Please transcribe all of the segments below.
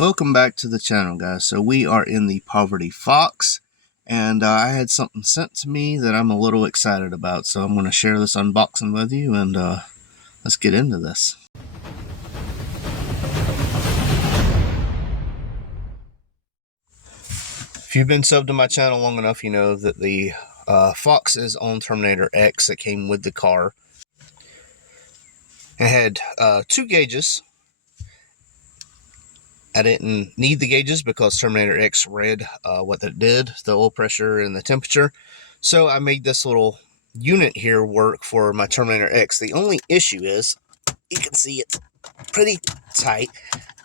Welcome back to the channel, guys. So we are in the Poverty Fox, and I had something sent to me that I'm a little excited about, so I'm going to share this unboxing with you, and let's get into this. If you've been subbed to my channel long enough, you know that the Fox is on TerminatorX that came with the car. It had 2 gauges. I didn't need the gauges because TerminatorX read what it did, the oil pressure and the temperature. So I made this little unit here work for my TerminatorX. The only issue is, you can see it's pretty tight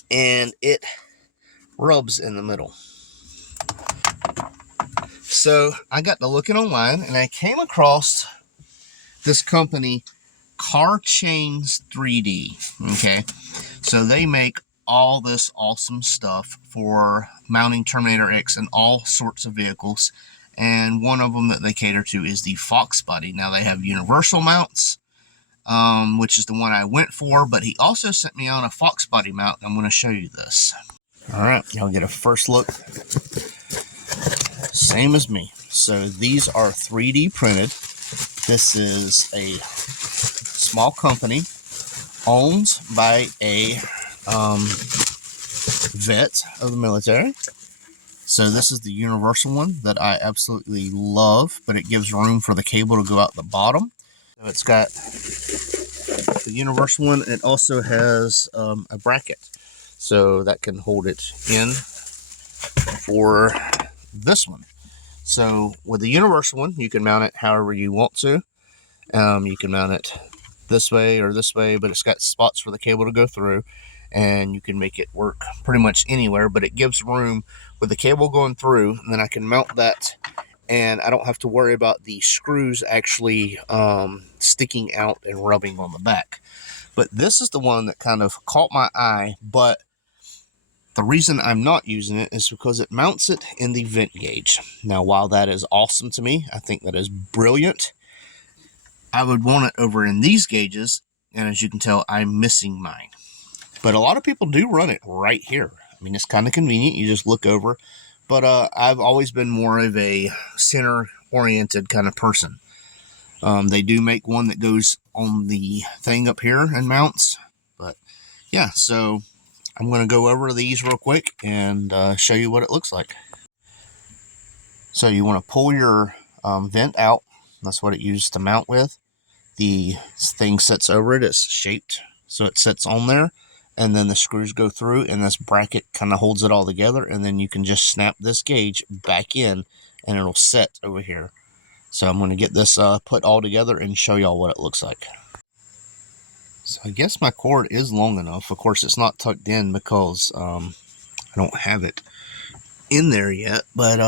and it rubs in the middle. So I got to looking online and I came across this company, Carchains3d. Okay, so they make all this awesome stuff for mounting TerminatorX in all sorts of vehicles, and one of them that they cater to is the Fox body. Now they have universal mounts, which is the one I went for, but he also sent me on a Fox body mount. I'm going to show you this. All right, y'all get a first look. Same as me. So these are 3D printed. This is a small company owned by a vet of the military. So this is the universal one that I absolutely love, but it gives room for the cable to go out the bottom. So it's got the universal one. It also has a bracket, so that can hold it in for this one. So with the universal one, you can mount it however you want to. You can mount it this way or this way, but it's got spots for the cable to go through, and you can make it work pretty much anywhere, but it gives room with the cable going through, and then I can mount that, and I don't have to worry about the screws actually sticking out and rubbing on the back. But this is the one that kind of caught my eye, but the reason I'm not using it is because it mounts it in the vent gauge. Now, while that is awesome to me, I think that is brilliant, I would want it over in these gauges, and as you can tell, I'm missing mine. But a lot of people do run it right here. I mean, it's kind of convenient. You just look over. But I've always been more of a center-oriented kind of person. They do make one that goes on the thing up here and mounts. But yeah, so I'm going to go over these real quick and show you what it looks like. So you want to pull your vent out. That's what it used to mount with. The thing sits over it. It's shaped so it sits on there, and then the screws go through, and this bracket kind of holds it all together, and then you can just snap this gauge back in and it'll set over here. So I'm going to get this put all together and show y'all what it looks like. So I guess my cord is long enough. Of course, it's not tucked in because I don't have it in there yet, but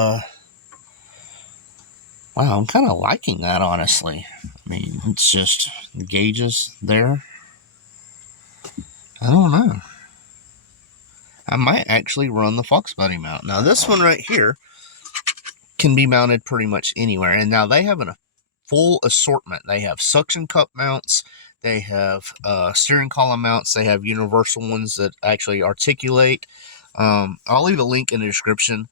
wow, I'm kind of liking that, honestly. I mean, it's just the gauges there. I don't know. I might actually run the Fox body mount. Now, this one right here can be mounted pretty much anywhere. And now they have a full assortment. They have suction cup mounts. They have steering column mounts. They have universal ones that actually articulate. I'll leave a link in the description.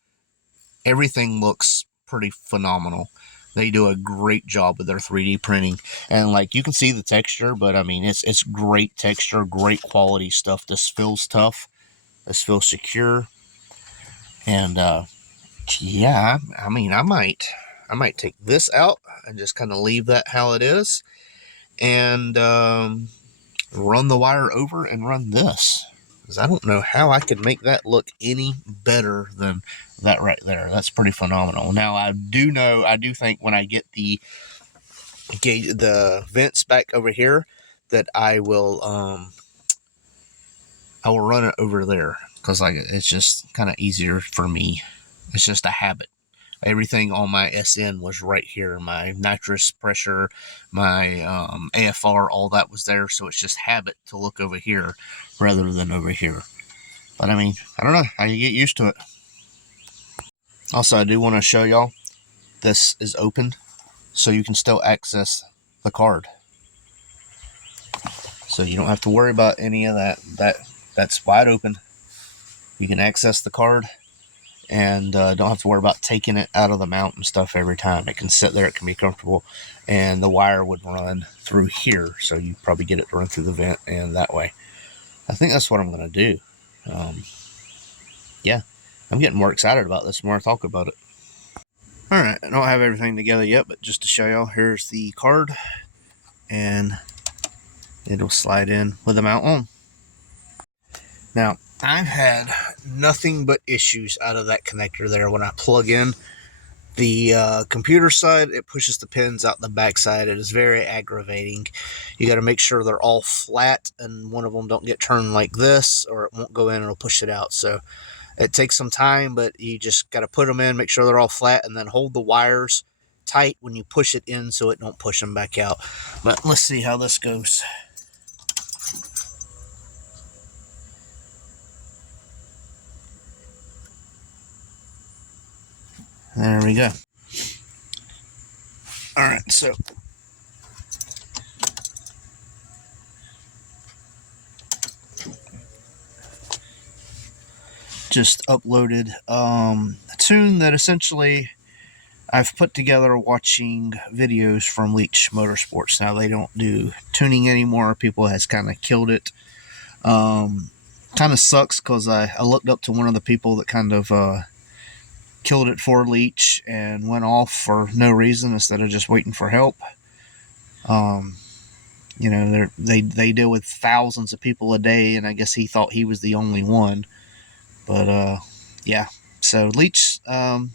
Everything looks pretty phenomenal. They do a great job with their 3D printing, and like you can see the texture, but I mean it's great texture, great quality stuff. This feels tough, this feels secure, and yeah, I mean I might take this out and just kind of leave that how it is, and run the wire over and run this, because I don't know how I could make that look any better than that right there. That's pretty phenomenal. Now I do think when I get the vents back over here that I will run it over there, because like it's just kind of easier for me. It's just a habit. Everything on my SN was right here. My nitrous pressure, my AFR, all that was there. So it's just habit to look over here rather than over here. But I mean, I don't know how you get used to it. Also, I do want to show y'all, this is open, so you can still access the card. So you don't have to worry about any of that. That's wide open. You can access the card and don't have to worry about taking it out of the mount and stuff every time. It can sit there, it can be comfortable, and the wire would run through here, so you probably get it to run through the vent and that way. I think that's what I'm going to do. Yeah, I'm getting more excited about this the more I talk about it. Alright, I don't have everything together yet, but just to show y'all, here's the card, and it'll slide in with the mount on. Now, I've had nothing but issues out of that connector there. When I plug in the computer side, it pushes the pins out the back side. It is very aggravating. You got to make sure they're all flat and one of them don't get turned like this, or it won't go in and it'll push it out. So it takes some time, but you just got to put them in, make sure they're all flat, and then hold the wires tight when you push it in so it don't push them back out. But let's see how this goes. There we go. Alright, so just uploaded a tune that essentially I've put together watching videos from Leach Motorsports. Now, they don't do tuning anymore. People has kind of killed it. Kind of sucks because I looked up to one of the people that kind of killed it for Leach and went off for no reason instead of just waiting for help. You know, they deal with thousands of people a day, and I guess he thought he was the only one. But yeah, so Leach,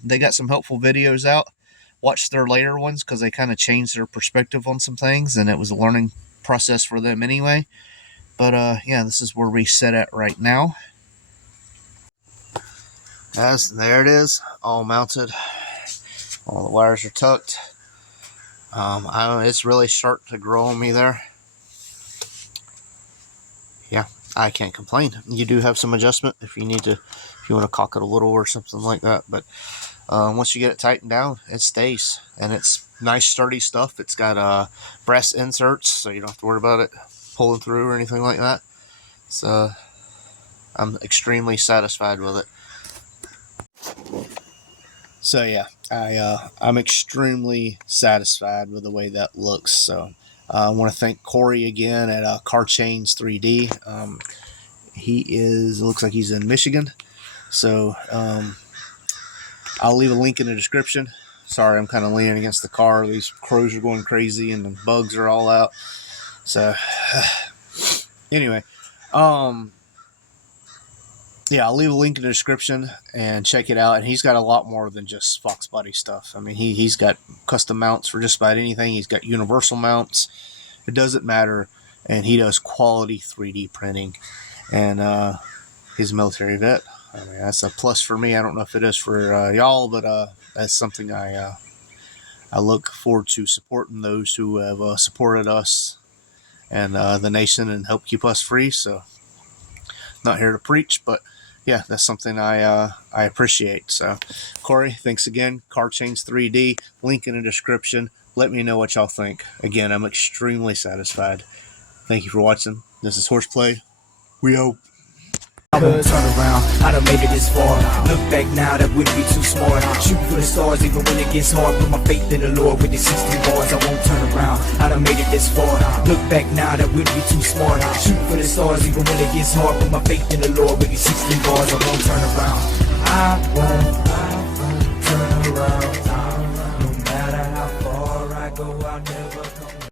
they got some helpful videos out. Watch their later ones because they kind of changed their perspective on some things, and it was a learning process for them anyway. But yeah, this is where we sit at right now. There it is, all mounted. All the wires are tucked. It's really starting to grow on me there. Yeah, I can't complain. You do have some adjustment if you need to, if you want to cock it a little or something like that. But once you get it tightened down, it stays, and it's nice sturdy stuff. It's got brass inserts, so you don't have to worry about it pulling through or anything like that. So I'm extremely satisfied with it. So yeah, I'm extremely satisfied with the way that looks. So I want to thank Corey again at Carchains3d. It looks like he's in Michigan. So I'll leave a link in the description. Sorry, I'm kind of leaning against the car. These crows are going crazy and the bugs are all out. So anyway, yeah, I'll leave a link in the description and check it out. And he's got a lot more than just Fox body stuff. I mean, he's got custom mounts for just about anything. He's got universal mounts. It doesn't matter. And he does quality 3D printing. And he's a military vet. I mean, that's a plus for me. I don't know if it is for y'all, but that's something I look forward to supporting those who have supported us and the nation and help keep us free. So, not here to preach, but yeah, that's something I appreciate. So, Corey, thanks again. Carchains3d, link in the description. Let me know what y'all think. Again, I'm extremely satisfied. Thank you for watching. This is Horseplay. We hope. I won't turn around, I done made it this far. Look back now, that wouldn't be too smart. Shooting for the stars even when it gets hard. Put my faith in the Lord with the 16 bars. I won't turn around, I done made it this far. Look back now, that wouldn't be too smart. Shooting for the stars even when it gets hard. Put my faith in the Lord with the 16 bars. I won't turn around, I won't turn around. No matter how far I go, I'll never come down.